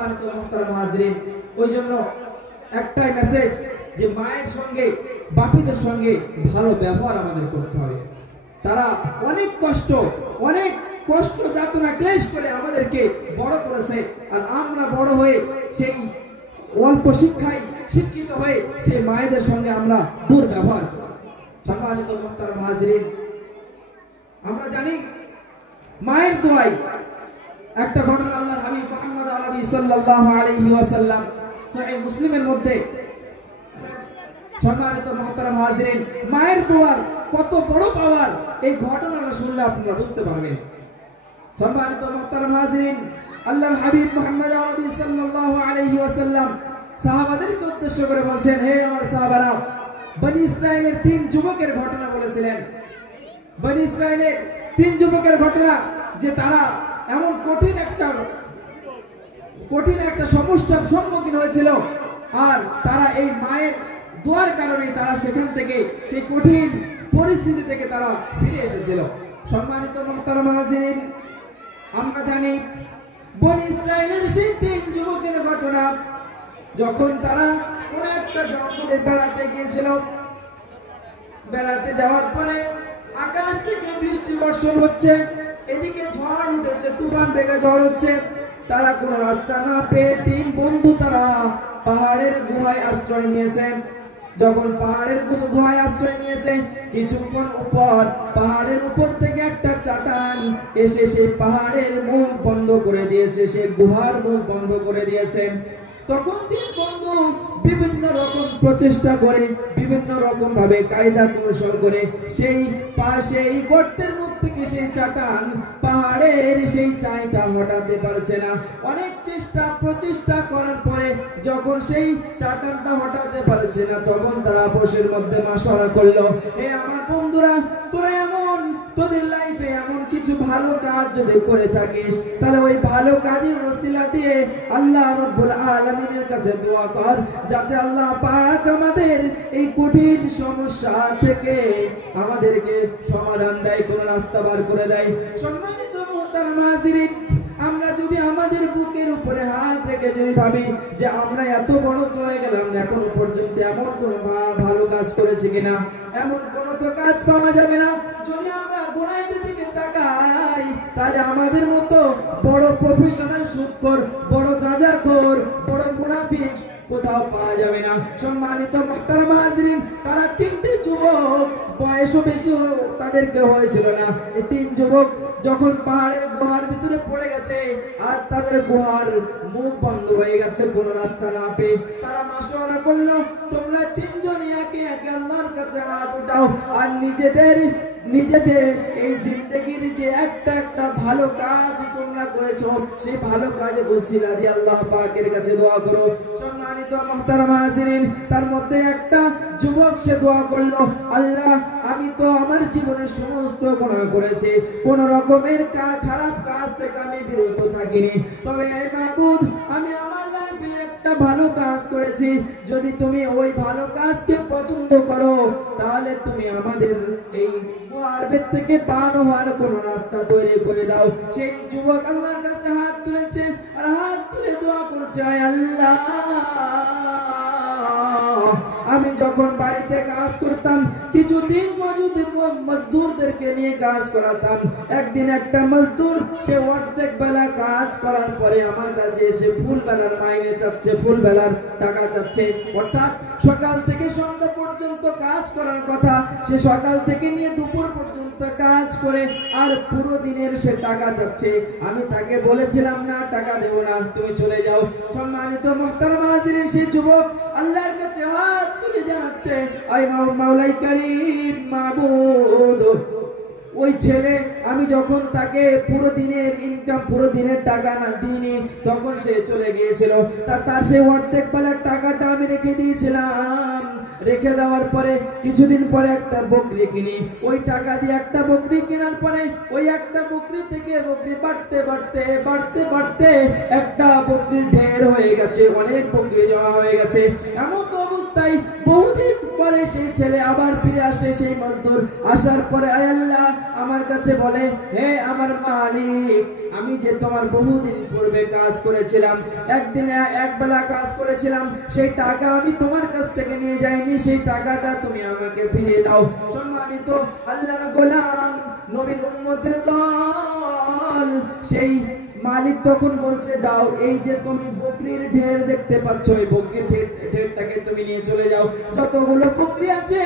সম্মানিত মুহতারাম হাজিরিন, ওই জন্য একটাই মেসেজ যে মায়ের সঙ্গে বাপিদের সঙ্গে ভালো ব্যবহার আমাদের করতে হবে। তারা অনেক কষ্ট যাতনা ক্লেশ করে আমাদেরকে বড় করেছে, আর আমরা বড় হয়ে সেই অল্প শিক্ষায় শিক্ষিত হয়ে সেই মায়েদের সঙ্গে আমরা দুর্ব্যবহার করি। সম্মানিত মুহতারাম হাজিরিন, আমরা জানি মায়ের দোয়ায় একটা ঘটনা আল্লাহর হাবিব মুহাম্মদ আরবি সাল্লাল্লাহু আলাইহি ওয়াসাল্লাম সহিহ মুসলিমের মধ্যে। সম্মানিত মুহতারাম হাজিরিন, মায়ের দোয়ার কত বড় পাওয়ার এই ঘটনাটা শুনলে আপনারা বুঝতে পারবেন। সম্মানিত মুহতারাম হাজিরিন, আল্লাহর হাবিব মুহাম্মদ আরবি সাল্লাল্লাহু আলাইহি ওয়াসাল্লাম সাহাবাদেরকে উদ্দেশ্য করে বলছেন, হে আমার সাহাবারা, বনি ইসরাইলের 3 যুবকের ঘটনা বলেছিলেন। বনি ইসরাইলের 3 যুবকের ঘটনা, যে তারা এমন কঠিন একটা সমস্যার সম্মুখীন হয়েছিল, আর তারা এই মায়ের দোয়ার কারণে তারা সেখান থেকে সেই কঠিন পরিস্থিতি থেকে তারা ফিরে এসেছিল। সম্মানিত মুহতারাম হাজিরিন, আমরা জানি বনি ইসরাইলের সেই 3 যুবকের ঘটনা, যখন তারা কোন একটা জঙ্গলে বেড়াতে গিয়েছিল। বেড়াতে যাওয়ার পরে আকাশ থেকে বৃষ্টি বর্ষণ হচ্ছে, এদিকে ঝড় উঠেছে, তুফান বেগে ঝড় হচ্ছে। তারা কোন রাস্তা না পেয়ে 3 বন্ধু তারা পাহাড়ের গুহায় আশ্রয় নিয়েছে। যখন পাহাড়ের গুহায় আশ্রয় নিয়েছে, কিছুক্ষণ উপর পাহাড়ের উপর থেকে একটা চাটান এসে সেই পাহাড়ের মুখ বন্ধ করে দিয়েছে, সেই গুহার মুখ বন্ধ করে দিয়েছে। তখন 3 বন্ধু বিভিন্ন রকম প্রচেষ্টা করে, বিভিন্ন রকম ভাবে কায়দা কৌশল করে সেই গর্তের মুখ থেকে সেই চাটান পাহাড়ের সেই চাইটা হটাতে পারছে না। অনেক প্রচেষ্টা করার পরে যখন সেই চাটানটা হটাতে পারছে না, তখন তারা আপসের মধ্যে মাশওয়ারা করলো, হে আমার বন্ধুরা, তোরা তোদের লাইফে এমন কিছু ভালো কাজ যদি করে থাকিস, তাহলে ওই ভালো কাজের ওসিলা দিয়ে আল্লাহ রাব্বুল আলামিনের কাছে দোয়া কর, যাতে আল্লাহ পাক আমাদের এই কঠিন সমস্যা থেকে আমাদেরকে সমাধান দেয়, কোন রাস্তা বার করে দেয়। সম্মানিত মুহতারাম হাজিরিন, আমরা যদি আমাদের বুকের উপরে হাত রেখে যদি ভাবি যে আমরা এত বড় তো হয়ে গেলাম, এখনো পর্যন্ত এমন কোন ভালো কাজ করেছি কিনা, এমন কোন তো কাজ পাওয়া যাবে না। যদি আমরা গুনাহের দিকে তাকাই, তাহলে আমাদের মতো বড় প্রফেশনাল সুদখোর, বড় গাঁজাখোর, বড় মুনাফিক কোথাও পাওয়া যাবে না। সম্মানিত মুহতারাম হাজিরিন, তারা 3টে যুবক, বয়সও বেশি তাদেরকে হয়েছিল না। এই 3 যুবক যখন পাহাড়ের গুহার ভিতরে পড়ে গেছে, আর তাদের গুহার মুখ বন্ধ হয়ে গেছে, কোন রাস্তা না পেয়ে তারা মাশওয়ারা করলো, তোমরা 3 জন একে একে আল্লাহর কাছে হাত উঠাও, আর নিজেদের এই জিন্দেগির যে একটা ভালো কাজ তোমরা করেছো, সেই ভালো কাজে ওসিলা দিয়ে আল্লাহ পাকের কাছে দোয়া করো। সম্মানিত মুহতারাম হাজিরিন, তার মধ্যে একটা যুবক সে দোয়া করলো, আল্লাহ, আমি তো আমার জীবনে সমস্ত গুনাহ করেছি, কোন রকমের খারাপ কাজ থেকে আমি বিরত থাকিনি, তবে হে মাবুদ, আমি আমার লাইফে একটা ভালো কাজ করেছি। যদি তুমি ওই ভালো কাজকে পছন্দ করো, তাহলে তুমি আমাদের এই মুআরবেত থেকে পার হওয়ার কোন রাস্তা তৈরি করে দাও। সেই যুবক আল্লাহর কাছে হাত তুলেছে, আর হাত তুলে দোয়া করছে, আল্লাহ, আমি যখন বাড়িতে কাজ করতাম, কিছুদিন মজদুরদেরকে নিয়ে কাজ করাতাম। একদিন একটা মজদুর সে অর্ধেক বেলা কাজ করার পরে আমার কাছে এসে ফুল বেলার মাইনে চাচ্ছে, ফুল বেলার টাকা চাচ্ছে। অর্থাৎ সকাল থেকে সন্ধ্যা পর্যন্ত কাজ করার কথা, সে সকাল থেকে নিয়ে দুপুর পর্যন্ত কাজ করে আর পুরো দিনের সে টাকা চাচ্ছে। আমি তাকে বলেছিলাম, না, টাকা দেব না, তুমি চলে যাও। সম্মানিত মুহতারাম হাজিরিন, সেই যুবক আল্লাহর কাছে হাত তুলে জানাচ্ছে, আয় মাওলাই কারীম, মাবুদ, ওই ছেলে আমি যখন তাকে পুরো দিনের ইনকাম, পুরো দিনের টাকা না দিইনি, তখন সে চলে গিয়েছিল, তার সেই অর্ধেক বেলার টাকাটা আমি রেখে দিয়েছিলাম। রেখে দেওয়ার পরে কিছুদিন পরে একটা বকরি কিনি, ওই টাকা দিয়ে একটা বকরি কেনার পরে ওই একটা বকরি থেকে বকরি বাড়তে বাড়তে বাড়তে বাড়তে একটা বকরির ঢের হয়ে গেছে। কাছে অনেক বকরি জমা হয়ে গেছে। এমন তো অবস্থায় বহুদিন পরে সেই ছেলে আবার ফিরে আসে। সেই মজদুর আসার পরে আয় আল্লাহ আমার কাছে বলে, হে আমার মালিক, আমি যে তোমার বহুদিন পূর্বে কাজ করেছিলাম, একদিনে একবেলা কাজ করেছিলাম, সেই টাকা আমি তোমার কাছ থেকে নিয়ে যাইনি, সেই টাকাটা তুমি আমাকে ফিরিয়ে দাও। সম্মানিত আল্লাহর গোলাম, নবীর উম্মতের দল, সেই মালিক তখন বলছে, যাও, এই যে তুমি বকরির ঢের দেখতে পাচ্ছ, এই বকরির ঢেরটাকে তুমি নিয়ে চলে যাও। যতগুলো বকরি আছে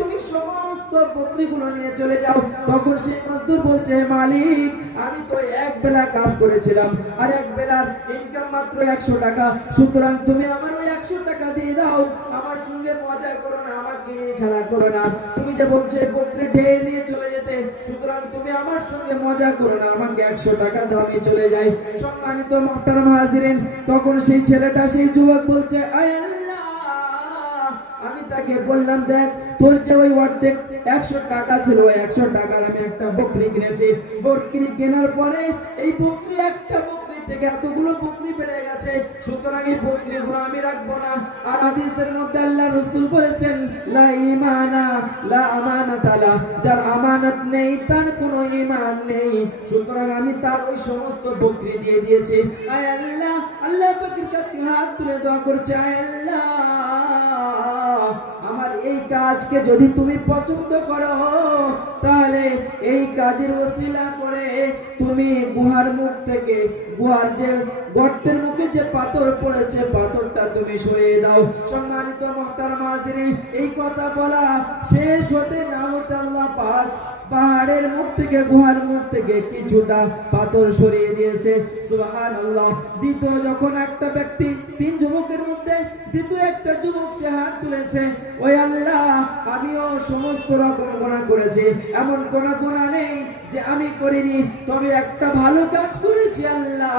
তুমি সমস্ত বকরিগুলো নিয়ে চলে যাও। তখন সেই মজদুর বলছে, মালিক, আমি তো এক বেলা কাজ করেছিলাম, আর এক বেলার ইনকাম মাত্র 100 টাকা, সুতরাং তুমি আমার ওই 100 টাকা দিয়ে দাও। আমার সঙ্গে মজা করো না, আমাকে নিয়ে খেলা করো না। তুমি যে বলছো বকরি ঢের নিয়ে চলে যেতে, সুতরাং তুমি আমার সঙ্গে মজা করো না, আমাকে 100 টাকা দাও, আমি চলে যাই। সম্মানিত মুহতারাম হাজিরিন, তখন সেই ছেলেটা, সেই যুবক বলছে, আয় আল্লাহ, আমি তাকে বললাম, দেখ, তোর যে ওই অর্ধেক 100 টাকা ছিল, ওই 100 টাকার আমি একটা বকরি কিনেছি। বকরি কেনার পরে এই বকরি, একটা বকরি থেকে এতগুলো বকরি বেড়ে গেছে, সুতরাং এই বকরিগুলো আমি রাখবো না। আর হাদিসের মধ্যে আল্লাহ রাসূল বলেছেন, লা ঈমানা লা আমানাতা লা, যার আমানত নেই তার কোনো ঈমান নেই, সুতরাং আমি তার ওই সমস্ত বকরি দিয়ে দিয়েছি। আয় আল্লাহ, আল্লাহ পাকের কাছে হাত তুলে দোয়া করছে, আয় আল্লাহ, আমার এই কাজকে যদি তুমি পছন্দ করো, তাহলে এই কাজের ওসিলা করে তুমি গুহার মুখ থেকে, গুহার যে গর্তের মুখে যে পাথর পড়েছে, পাথরটা তুমি সরিয়ে দাও। সম্মানিত মুহতারাম হাজিরিন, এই কথা বলা শেষ হতে না হতে আল্লাহ পাক পাহাড়ের মুখ থেকে, গুহার মুখ থেকে কিছুটা পাথর সরিয়ে দিয়েছে। সুবহানাল্লাহ। দ্বিতীয় যখন একটা ব্যক্তি, 3 যুবকের মধ্যে দ্বিতীয় একটা যুবক সে হাত তুলেছে, ওই আল্লাহ, আমিও সমস্ত রকম গুনাহ করেছি, এমন কোন গুনাহ নেই যে আমি করিনি, তবে একটা ভালো কাজ করেছি আল্লাহ।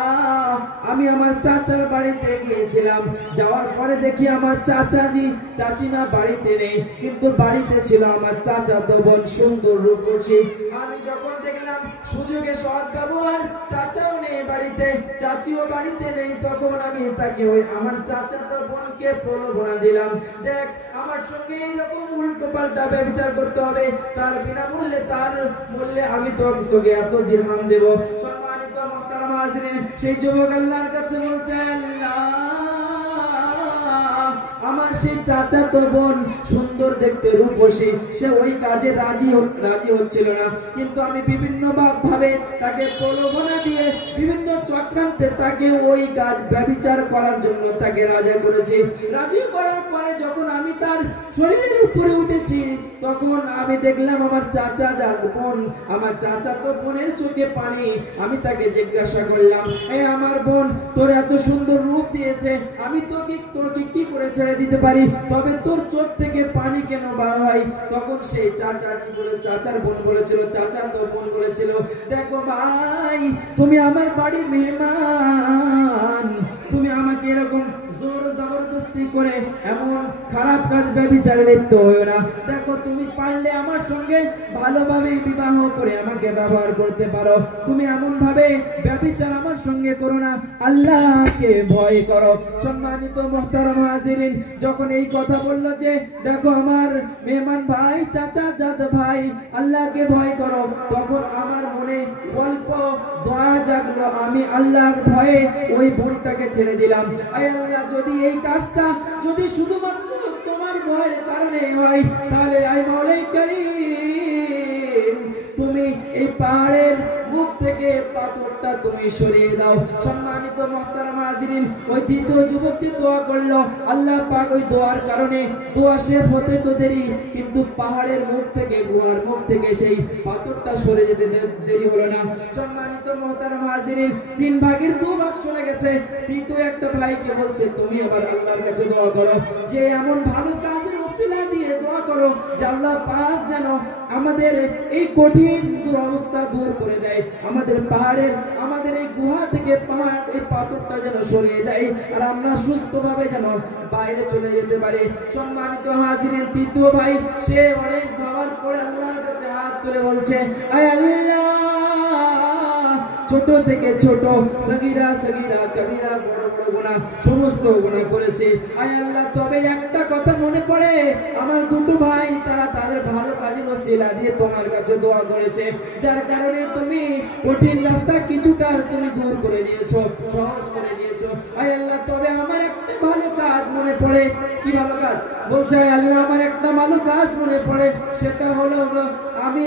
আমি আমার চাচার বাড়িতে গিয়েছিলাম, যাওয়ার পরে দেখি আমার চাচাজি চাচিমা বাড়িতে নেই, কিন্তু বাড়িতে ছিল আমার চাচাতো বোন, সুন্দর রূপসী। আমি যখন দেখলাম সুযোগে সৎ ব্যবহার, চাচাও নেই বাড়িতে, চাচিও বাড়িতে নেই, তখন আমি তাকে ওই আমার চাচাতো বোনকে প্রলোভনা দিলাম, দেখ, আমার সঙ্গে এইরকম উল্টো পাল্টা ব্যভিচার করতে হবে, তার বিনামূল্যে, তার মূল্যে আমি তোকে এত দিরহাম দেব। সম্মানিত মুহতারাম হাজিরিন, সেই যুবক আল্লাহর কাছে বলছে, আল্লাহ, আমার সেই চাচাতো বোন সুন্দর দেখতে, রূপসী, সে ওই কাজে রাজি হচ্ছিল না, কিন্তু আমি বিভিন্ন ভাবে তাকে প্রলোভনা দিয়ে, বিভিন্ন চক্রান্তে তাকে ওই কাজ ব্যভিচার করার জন্য তাকে রাজি করেছি। রাজি করার পরে যখন আমি তার শরীরের উপরে উঠেছি, তখন আমি দেখলাম আমার বোন, আমার চাচাতো বোনের চোখে পানি। আমি তাকে জিজ্ঞাসা করলাম, আমার বোন, তোর এত সুন্দর রূপ দিয়েছে, আমি তোকে কি করে ছেড়ে দিতে পারি, তবে তোর চোখ থেকে পানি কেন বার হয়? তখন সেই চাচার বোন বলেছিল, চাচাতো বোন বলেছিল, দেখো ভাই, তুমি আমার বাড়ির মেহমান, তুমি আমাকে এরকম জোর জবরদস্তি করে এমন খারাপ কাজ ব্যভিচারে লিপ্ত হইও না। দেখো, তুমি পারলে আমার সঙ্গে ভালোভাবে বিবাহ করে আমাকে ব্যবহার করতে পারো, তুমি এমন ভাবে ব্যভিচার আমার সঙ্গে করো না, আল্লাহকে ভয় করো। সম্মানিত মুহতারাম হাজিরিন, যখন এই কথা বললো যে দেখো আমার মেহমান ভাই, চাচা জাত ভাই, আল্লাহকে ভয় করো, তখন আমার মনে অল্প দয়া জাগলো, আমি আল্লাহর ভয়ে ওই বোনটাকে ছেড়ে দিলাম। আয় আল্লাহ, যদি এই কাজটা যদি শুধুমাত্র তোমার ভয়ের কারণে হয়, তাহলে আয় মাওলাই কারীম, তুমি এই পাহাড়ের মুখ থেকে পাথরটা তুমি সরিয়ে দাও। সম্মানিত মুহতারাম হাজিরিন, ওই দ্বিতীয় যুবকটি দোয়া করলো, আল্লাহ পাক ওই দোয়ার কারণে, দোয়া শেষ হতে তো দেরি, কিন্তু পাহাড়ের মুখ থেকে, গুহার মুখ থেকে সেই পাথরটা সরে যেতে দেরি হলো না। সম্মানিত মুহতারাম হাজিরিন, 3 ভাগের 2 ভাগ চলে গেছে। তৃতীয় একটা ভাইকে বলছে, তুমি আবার আল্লাহর কাছে দোয়া করো, যে এমন ভালো কাজের ওসিলা দিয়ে দোয়া করো যে আল্লাহ পাক যেন আমাদের এই কঠিন দুরবস্থা দূর করে দেয়, আমাদের পাহাড়ের, আমাদের এই গুহা থেকে এই পাথরটা যেন সরিয়ে দেয়, আর আমরা সুস্থভাবে যেন বাইরে চলে যেতে পারি। সম্মানিত হাজিরিন, তৃতীয় ভাই, সে অনেক ভাবার পরে আল্লাহর কাছে হাত তুলে বলছে, আয় আল্লাহ, ছোট থেকে ছোট, সগীরা সগীরা, কবিরা বড় বড় বড় গুনাহ, সমস্ত গুনাহ করেছি। আয় আল্লাহ, তবে একটা কথা মনে পড়ে, আমার দুটো ভাই তারা তাদের ভালো কাজের ওসিলা দিয়ে তোমার কাছে দোয়া করেছে, যার কারণে তুমি কঠিন রাস্তা কিছুটা তুমি দূর করে দিয়েছো, সহজ করে দিয়েছো। আয় আল্লাহ, তবে আমার একটা ভালো কাজ মনে পড়ে। কি ভালো কাজ? বলছে আয় আল্লাহ, আমার একটা ভালো কাজ মনে পড়ে, সেটা হলো আমি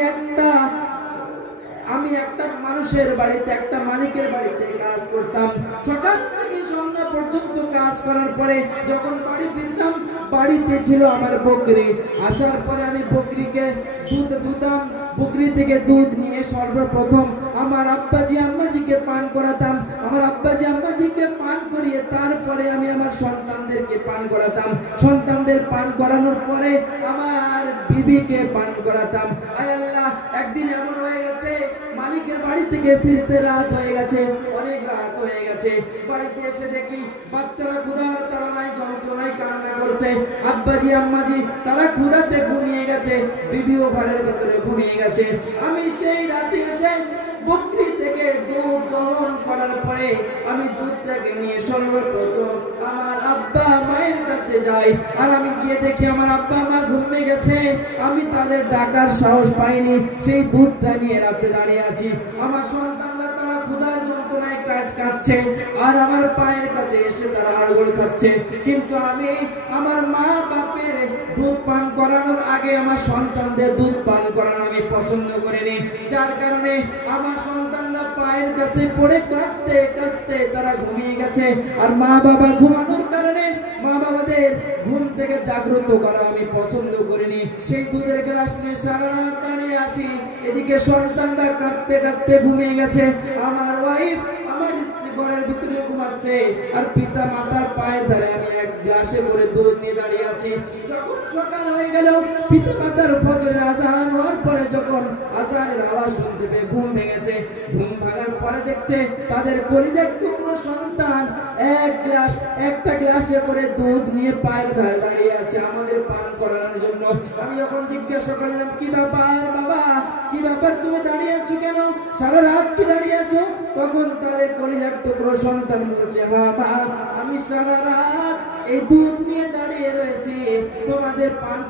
একটা মানুষের বাড়িতে, একটা মালিকের বাড়িতে কাজ করতাম। সকাল থেকে সন্ধ্যা পর্যন্ত কাজ করার পরে যখন বাড়ি ফিরতাম, বাড়িতে ছিল আমার বকরি। আসার পরে আমি বকরিকে দুধ দুতাম, বকরি থেকে দুধ নিয়ে সর্বপ্রথম আমার আব্বাজি আম্মাজিকে পান করাতাম। আমার আব্বাজি আম্মাজিকে পান করিয়ে তারপরে আমি আমার সন্তানদেরকে পান করাতাম। সন্তানদের পান করানোর পরে আমার বিবিকে পান করাতাম। আয় আল্লাহ, একদিন এমন হয়ে গেছে, মালিকের বাড়ি থেকে ফিরতে রাত হয়ে গেছে, অনেক রাত হয়ে গেছে। বাড়িতে এসে দেখি বাচ্চারা ক্ষুধার তাড়নায় যন্ত্রণায় কান্না করছে। আব্বাজি আম্মাজি তারা ক্ষুধাতে ঘুমিয়ে গেছে, বিবিও ঘরের ভিতরে ঘুমিয়ে গেছে। আমি সেই রাতে এসে বকরি থেকে দুধ দহন করার পরে আমি দুধটাকে নিয়ে সর্বপ্রথম আমার আব্বা মায়ের কাছে যাই। আর আমি গিয়ে দেখি আমার আব্বা মা ঘুমিয়ে গেছে। আমি তাদের ডাকার সাহস পাইনি, সেই দুধটা নিয়ে রাতে দাঁড়িয়ে আছি। আমার সন্তানরা তারা ক্ষুধার যন্ত্রণায় কাঁদছে, আর আমার পায়ের কাছে এসে তারা আড়গোল খাচ্ছে। কিন্তু আমি আমার মা বাপের দুধ পান করানোর আগে আমার সন্তানদের দুধ পান করানো আমি পছন্দ করিনি, যার কারণে আমার সন্তানরা পায়ের কাছে পড়ে কাঁদতে কাঁদতে তারা ঘুমিয়ে গেছে। আর মা বাবা ঘুমানোর কারণে মা বাবাদের ঘুম থেকে জাগ্রত করা আমি পছন্দ করিনি। সেই দুধের গ্লাস নিয়ে সারা রাত দাঁড়িয়ে আছি, এদিকে সন্তানরা কাঁদতে কাঁদতে ঘুমিয়ে গেছে। আমার ওয়াইফ, আমার স্ত্রী ঘরের ভিতরে ঘুমাচ্ছে, আর পিতা মাতার পায়ের ধারে আমি এক গ্লাসে করে দুধ নিয়ে দাঁড়িয়ে আছি। যখন সকাল হয়ে গেল, পিতা মাতার ফজরের আজান হওয়ার পরে যখন আজানের আওয়াজ শুনতে পেয়ে ঘুম ভেঙেছে। ঘুম ভাঙার পরে দেখছে তাদের কলিজার টুকরো সন্তান একটা গ্লাসে করে দুধ নিয়ে পায়ের ধারে দাঁড়িয়ে আছে আমাদের পান করানোর জন্য। আমি যখন জিজ্ঞাসা করলাম, কি ব্যাপার বাবা, কি ব্যাপার, তুমি দাঁড়িয়ে আছো কেন, সারা রাত কি দাঁড়িয়ে আছো? তখন তাদের কলিজার টুকরো সন্তান বলছে, হ্যাঁ মা, আমি সারা রাত এই দুধ নিয়ে দাঁড়িয়ে রয়েছি, তোমাদের পান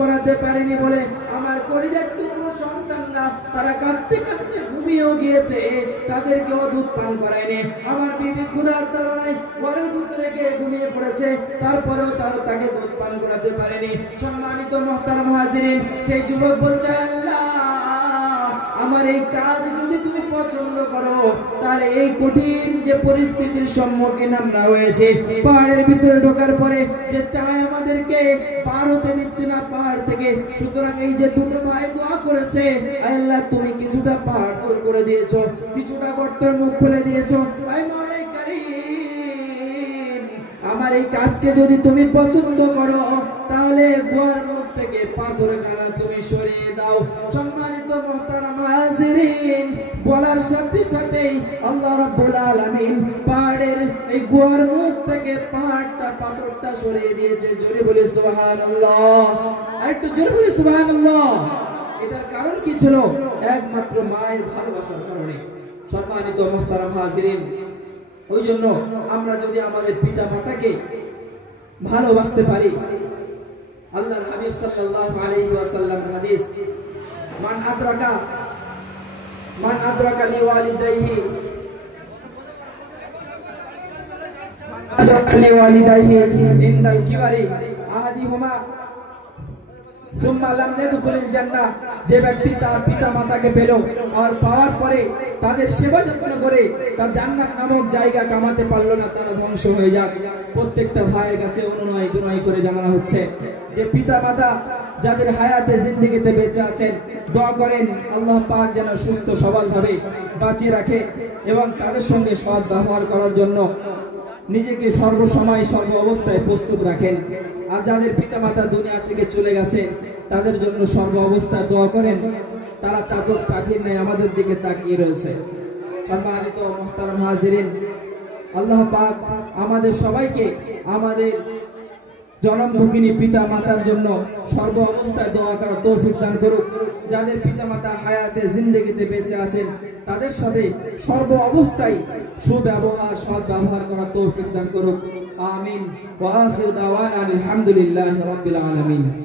করাতে পারিনি বলে আমার কলিজার টুকরো সন্তানরা তারা কাঁদতে কাঁদতে ঘুমিয়েও গিয়েছে, তাদেরকেও দুধ পান করায়নি। আমার বিবি ক্ষুধার তাড়নায় ঘরের ভিতরে গিয়ে ঘুমিয়ে পড়েছে, তারপরেও তাকে দুধ পান করাতে পারেনি। সম্মানিত মুহতারাম হাজিরিন, সেই যুবক বলছে, আল্লাহ, আমার এই কাজ যদি তুমি পছন্দ করো, তাহলে এই কঠিন যে পরিস্থিতির সম্মুখীন আমরা হয়েছে, পাহাড়ের ভিতরে ঢোকার পরে যে চায় আমাদেরকে পার হতে দিচ্ছে না পাহাড় থেকে, সুতরাং এই যে দুটো ভাই দোয়া করেছে, আল্লাহ তুমি কিছুটা পাহাড় দূর করে দিয়েছো, কিছুটা গর্তের মুখ খুলে দিয়েছো। আমার এই কাজকে যদি তুমি পছন্দ করো, তাহলে গোয়ার মুখ থেকে পাথরখানা তুমি সরিয়ে দাও। সম্মানিত মুহতারাম হাজিরিন, বলার সাথে সাথেই আল্লাহ রাব্বুল আলামিন পাহাড়ের এই গোয়ার মুখ থেকে পাথরটা সরিয়ে দিয়েছে। জোরে বলি সুবহানাল্লাহ, একটু জোরে বলি সুবহানাল্লাহ। এটার কারণ কি ছিল? একমাত্র মায়ের ভালোবাসার কারণে। সম্মানিত মুহতারাম হাজিরিন, ওই জন্য আমরা যদি আমাদের পিতা মাতাকে ভালোবাসতে পারি, আল্লাহর হাবিব সাল্লাল্লাহু আলাইহি ওয়াসাল্লামের হাদিস, মান আদরাকা লিওয়ালিদাইহি ইনদাল কিবারি আহাদিহুমা সুম্মা লাম ইয়াদখুলিল জান্নাহ, যে ব্যক্তি তার পিতা মাতাকে পেল আর পাওয়ার পরে তাদের সেবা যত্ন করে তার জান্নাত নামক জায়গা কামাতে পারলো না, তারা ধ্বংস হয়ে যাক। প্রত্যেকটা ভাইয়ের কাছে অনুনয় বিনয় করে জানানো হচ্ছে যে পিতা মাতা যাদের হায়াতে জিন্দেগিতে বেঁচে আছেন, দোয়া করেন আল্লাহ পাক যেন সুস্থ সবল ভাবে বাঁচিয়ে রাখে এবং তাদের সঙ্গে সৎ ব্যবহার করার জন্য নিজেকে সর্বসময় সর্ব অবস্থায় প্রস্তুত রাখেন। আর যাদের পিতা মাতা দুনিয়া থেকে চলে গেছে, তাদের জন্য সর্ব অবস্থায় দোয়া করেন, তারা চাতক পাখির ন্যায় আমাদের দিকে তাকিয়ে রয়েছে। সম্মানিত মুহতারাম হাজিরিন, আল্লাহ পাক আমাদের সবাইকে আমাদের জনম দুঃখিনী পিতা মাতার জন্য সর্ব অবস্থায় দোয়া করার তৌফিক দান করুক। যাদের পিতা মাতা হায়াতে জিন্দেগিতে বেঁচে আছেন, তাদের সাথে সর্ব অবস্থায় সুব্যবহার সদ্ব্যবহার করার তৌফিক দান করুক। আমিন। ওয়া আখিরু দাওয়ানা আলহামদুলিল্লাহি রাব্বিল আলামিন।